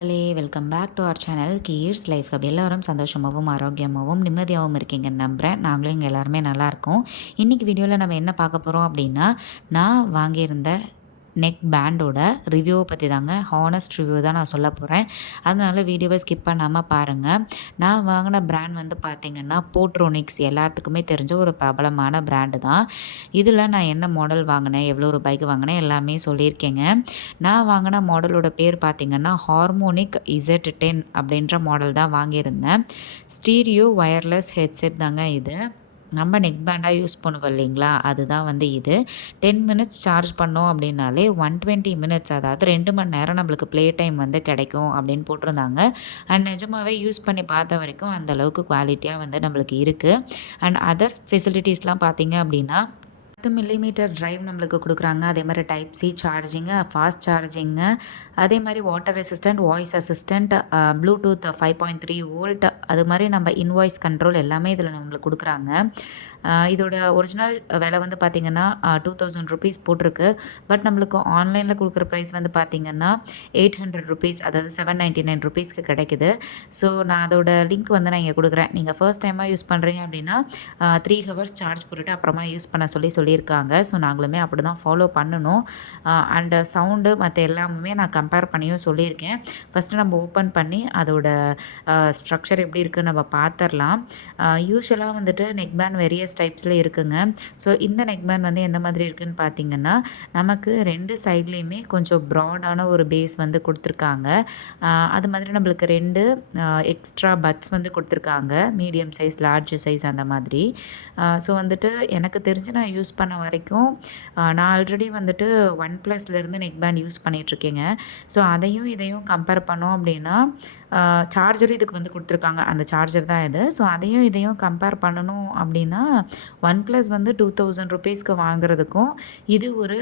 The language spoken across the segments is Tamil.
Hello welcome back to our channel கீர்ஸ் லைஃப் ஹப். எல்லோரும் சந்தோஷமாகவும் ஆரோக்கியமாகவும் நிம்மதியாகவும் இருக்கீங்கன்னு நம்புகிறேன். நாங்களும் இங்கே எல்லாருமே நல்லாயிருக்கோம். இன்றைக்கி வீடியோவில் நம்ம என்ன பார்க்க போகிறோம் அப்படின்னா, நான் வாங்கியிருந்த நெக் பேண்டோட ரிவ்யூவை பற்றி தாங்க. ஹானஸ்ட் ரிவ்யூ தான் நான் சொல்ல போகிறேன். அதனால வீடியோவை ஸ்கிப் பண்ணாமல் பாருங்கள். நான் வாங்கின பிராண்ட் வந்து பார்த்திங்கன்னா போட்ரோனிக்ஸ். எல்லாத்துக்குமே தெரிஞ்ச ஒரு பிரபலமான பிராண்டு தான். இதில் நான் என்ன மாடல் வாங்கினேன், எவ்வளோ ரூபாய்க்கு வாங்கினேன் எல்லாமே சொல்லியிருக்கேங்க. நான் வாங்கின மாடலோட பேர் பார்த்திங்கன்னா ஹார்மோனிக் Z10 அப்படின்ற மாடல் தான் வாங்கியிருந்தேன். ஸ்டீரியோ ஒயர்லெஸ் ஹெட்செட் தாங்க இது. நம்ம நெக் பேண்டாக யூஸ் பண்ணுவோம் இல்லைங்களா, அதுதான் வந்து இது. 10 மினிட்ஸ் சார்ஜ் பண்ணோம் அப்படின்னாலே 120 மினிட்ஸ், அதாவது 2 மணி நேரம் நம்மளுக்கு ப்ளே டைம் வந்து கிடைக்கும் அப்படின்னு போட்டிருந்தாங்க. அண்ட் நிஜமாகவே யூஸ் பண்ணி பார்த்த வரைக்கும் அந்தளவுக்கு குவாலிட்டியாக வந்து நம்மளுக்கு இருக்குது. அண்ட் அதர்ஸ் ஃபெசிலிட்டிஸ்லாம் பார்த்திங்க அப்படின்னா 10 மில்லிமீட்டர் ட்ரைவ் நம்மளுக்கு கொடுக்குறாங்க. அதே மாதிரி type C charging, fast charging, அதே மாதிரி water resistant, voice assistant, Bluetooth 5.3 volt, அது மாதிரி நம்ம இன்வாய்ஸ் கண்ட்ரோல் எல்லாமே இதில் நம்மளுக்கு கொடுக்குறாங்க. இதோட ஒரிஜினல் விலை வந்து பார்த்திங்கன்னா 2000 ருபீஸ் போட்டிருக்கு. பட் நம்மளுக்கு ஆன்லைனில் கொடுக்குற ப்ரைஸ் வந்து பார்த்திங்கன்னா 800 ருபீஸ், அதாவது 799 ருபீஸ்க்கு கிடைக்குது. ஸோ நான் அதோட லிங்க் வந்து நான் இங்கே கொடுக்குறேன். நீங்கள் ஃபர்ஸ்ட் டைமாக யூஸ் பண்ணுறீங்க அப்படின்னா 3 ஹவர்ஸ் சார்ஜ் போட்டுட்டு அப்புறமா யூஸ் பண்ண சொல்லியிருக்காங்க. ஸோ நாங்களுமே அப்படி தான் ஃபாலோ பண்ணணும். அண்டு சவுண்டு மற்ற எல்லாமே நான் கம்பேர் பண்ணியும் சொல்லியிருக்கேன். ஃபஸ்ட்டு நம்ம ஓப்பன் பண்ணி அதோட ஸ்ட்ரக்சர் எப்படி இருக்குன்னு நம்ம பார்த்துடலாம். யூஸ்வலாக வந்துட்டு நெக் பேண்ட் வேரியஸ் டைப்ஸில் இருக்குங்க. ஸோ இந்த நெக் பேண்ட் வந்து எந்த மாதிரி இருக்குதுன்னு பார்த்திங்கன்னா, நமக்கு 2 சைட்லேயுமே கொஞ்சம் ப்ராடான ஒரு பேஸ் வந்து கொடுத்துருக்காங்க. அது மாதிரி நம்மளுக்கு 2 எக்ஸ்ட்ரா பட்ஸ் வந்து கொடுத்துருக்காங்க. மீடியம் சைஸ், லார்ஜ் சைஸ் அந்த மாதிரி. ஸோ வந்துட்டு எனக்கு தெரிஞ்சு நான் யூஸ் பண்ண வரைக்கும் நான் ஆல்ரெடி வந்துட்டு OnePlusலேருந்து நெக் பேண்ட் யூஸ் பண்ணிகிட்ருக்கேங்க. ஸோ அதையும் இதையும் கம்பேர் பண்ணோம் அப்படின்னா சார்ஜரும் இதுக்கு வந்து கொடுத்துருக்காங்க. அந்த சார்ஜர் தான் இது. ஸோ அதையும் இதையும் கம்பேர் பண்ணணும் அப்படின்னா OnePlus வந்து 2000 ருபீஸ்க்கு வாங்குறதுக்கும் இது ஒரு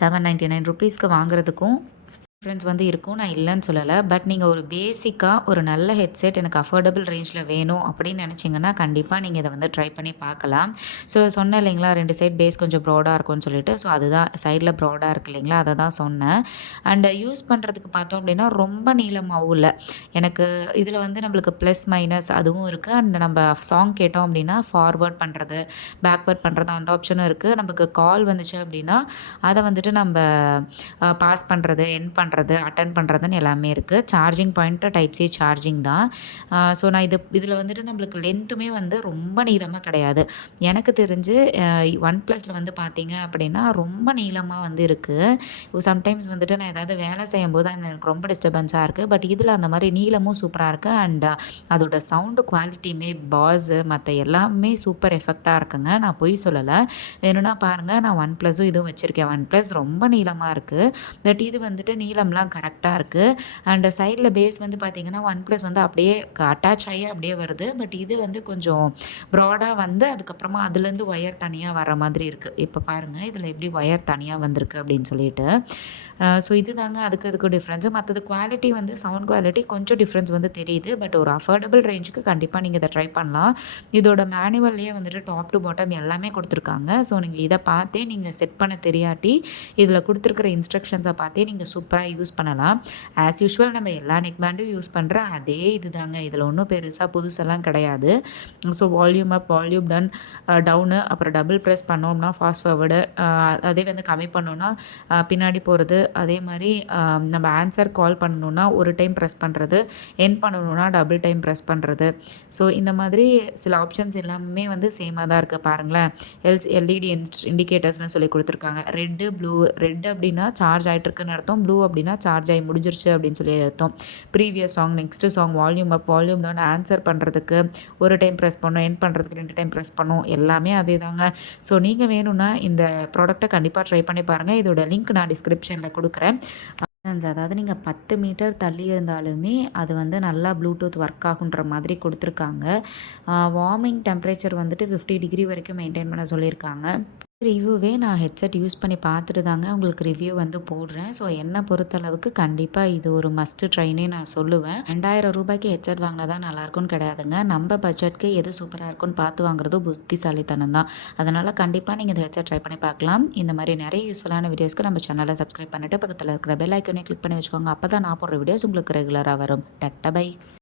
799 ருபீஸ்க்கு வாங்குறதுக்கும் டிஃப்ரென்ஸ் வந்து இருக்கும். நான் இல்லைன்னு சொல்லலை. பட் நீங்கள் ஒரு பேசிக்காக ஒரு நல்ல ஹெட்செட் எனக்கு அஃபோர்டபுள் ரேஞ்சில் வேணும் அப்படின்னு நினச்சிங்கன்னா கண்டிப்பாக நீங்கள் இதை வந்து ட்ரை பண்ணி பார்க்கலாம். ஸோ சொன்னேன் இல்லைங்களா, 2 சைட் பேஸ் கொஞ்சம் ப்ராடாக இருக்கும்னு சொல்லிட்டு. ஸோ அதுதான் சைடில் ப்ராடாக இருக்குது இல்லைங்களா, அதை தான் சொன்னேன். அண்டு யூஸ் பண்ணுறதுக்கு பார்த்தோம் அப்படின்னா ரொம்ப நீளமாகவும் இல்லை. எனக்கு இதில் வந்து நம்மளுக்கு ப்ளஸ் மைனஸ் அதுவும் இருக்குது. அண்ட் நம்ம சாங் கேட்டோம் அப்படின்னா ஃபார்வர்ட் பண்ணுறது, பேக்வேர்ட் பண்ணுறது அந்த ஆப்ஷனும் இருக்குது. நமக்கு கால் வந்துச்சு அப்படின்னா அதை வந்துட்டு நம்ம பாஸ் பண்ணுறது, என் பண்ணுறது, அட்டன் பண்ணுறதுன்னு எல்லாமே இருக்குது. Charging point type C charging தான். ஸோ நான் இதில் வந்துட்டு நம்மளுக்கு லென்த்துமே வந்து ரொம்ப நீளமாக கிடையாது. எனக்கு தெரிஞ்சு OnePlusல வந்து பார்த்திங்க அப்படின்னா ரொம்ப நீளமாக வந்து இருக்குது. சம்டைம்ஸ் வந்துட்டு நான் ஏதாவது வேலை செய்யும்போது அது எனக்கு ரொம்ப டிஸ்டர்பன்ஸாக இருக்குது. பட் இதில் அந்த மாதிரி நீளமும் சூப்பராக இருக்குது. அண்ட் அதோட சவுண்டு குவாலிட்டியுமே, பாஸு மற்ற எல்லாமே சூப்பர் எஃபெக்டாக இருக்குங்க. நான் பொய் சொல்லலை. வேணும்னா பாருங்கள், நான் OnePlusம் இதுவும் வச்சுருக்கேன். OnePlus ரொம்ப நீளமாக இருக்குது. பட் இது வந்துட்டு நீளம்லாம் கரெக்டாக இருக்குது. அண்ட் சைடில் பேஸ் வந்து பார்த்திங்கன்னா OnePlus வந்து அப்படியே அட்டாச் ஆகி அப்படியே வருது. பட் இது வந்து கொஞ்சம் ப்ராடாக வந்து அதுக்கப்புறமா அதுலேருந்து ஒயர் தனியாக வர மாதிரி இருக்குது. இப்போ பாருங்கள், இதில் எப்படி ஒயர் தனியாக வந்திருக்கு அப்படின்னு சொல்லிட்டு. ஸோ இது தாங்க அதுக்கு டிஃப்ரென்ஸு. மற்றது குவாலிட்டி வந்து சவுண்ட் குவாலிட்டி கொஞ்சம் டிஃப்ரென்ஸ் வந்து தெரியுது. பட் ஒரு அஃபோர்டபுள் ரேஞ்சுக்கு கண்டிப்பாக நீங்கள் இதை ட்ரை பண்ணலாம். இதோட மேனுவல்லையே வந்துட்டு டாப் டு பாட்டம் எல்லாமே கொடுத்துருக்காங்க. ஸோ நீங்கள் இதை பார்த்தே நீங்கள் செட் பண்ண தெரியாட்டி இதில் கொடுத்துருக்கிற இன்ஸ்ட்ரக்ஷன்ஸை பார்த்தே நீங்கள் சூப்பராக யூஸ் பண்ணலாம். ஆஸ் யூஷுவல் நம்ம எல்லா நெக் பேண்டும் யூஸ் பண்ணுற அதே இது தாங்க. இதில் ஒன்றும் பெருசாக புதுசெல்லாம் கிடையாது. So volume up, volume down, அப்புறம் டபுள் ப்ரெஸ் பண்ணோம்னா ஃபாஸ்ட் ஃபார்வர்டு, அதே வந்து கம்மி பண்ணோன்னா பின்னாடி போகிறது, அதே மாதிரி நம்ம ஆன்சர் கால் பண்ணணுன்னா ஒரு டைம் ப்ரெஸ் பண்ணுறது, என் பண்ணணுன்னா டபுள் டைம் ப்ரெஸ் பண்ணுறது. ஸோ இந்த மாதிரி சில ஆப்ஷன்ஸ் எல்லாமே வந்து சேமாக தான் இருக்குது. பாருங்களேன், எல்இடி இண்டிகேட்டர்ஸ்னு சொல்லி கொடுத்துருக்காங்க. Red, blue. ரெட் அப்படின்னா சார்ஜ் ஆகிட்டுருக்குன்னு அர்த்தம். ப்ளூ அப்படின்னா சார்ஜ் ஆகி முடிஞ்சிருச்சு அப்படின்னு சொல்லி அர்த்தம். Previous song, next song, volume up, volume down, answer பண்ணுறதுக்கு ஒரு டைம் ப்ரெஸ் பண்ணணும், என் பண்ணுறதுக்கு 2 டைம் ப்ரெஸ் பண்ணணும், எல்லாமே அதே தாங்க. ஸோ நீங்கள் வேணும்னா இந்த ப்ராடக்ட்டை கண்டிப்பாக ட்ரை பண்ணி பாருங்கள். இதோட லிங்க் நான் டிஸ்கிரிப்ஷனில் கொடுக்குறேன். அதாவது நீங்கள் 10 மீட்டர் தள்ளி இருந்தாலுமே அது வந்து நல்லா ப்ளூடூத் ஒர்க் ஆகுன்ற மாதிரி கொடுத்துருக்காங்க. வார்மிங் டெம்பரேச்சர் வந்துட்டு 50 டிகிரி வரைக்கும் மெயின்டைன் பண்ண சொல்லியிருக்காங்க. ரிவ்யூவே நான் ஹெட்செட் யூஸ் பண்ணி பார்த்துட்டு தாங்க உங்களுக்கு ரிவ்யூ வந்து போடுறேன். ஸோ என்ன பொறுத்தளவுக்கு கண்டிப்பா இது ஒரு மஸ்ட் ட்ரைன்னே நான் சொல்லுவேன். ரூ. 2000 ஹெட்செட் வாங்கினா தான் நல்லாயிருக்கும்னு கிடையாதுங்க. நம்ம பட்ஜெட்க்கு எது சூப்பரா இருக்கும்னு பார்த்து வாங்குறது புத்திசாலித்தனம் தான். அதனால கண்டிப்பா நீங்க இந்த ஹெட்செட் ட்ரை பண்ணி பார்க்கலாம். இந்த மாரி நிறைய யூஸ்ஃபுல்லான வீடியோஸ்க்கு நம்ம சேனலை சப்ஸ்கிரைப் பண்ணிட்டு பக்கத்துல இருக்கிற பெல் ஐகானையும் கிளிக் பண்ணி வச்சுக்கோங்க. அப்பதான் நான் போடுற வீடியோஸ் உங்களுக்கு ரெகுலரா வரும். Tata by.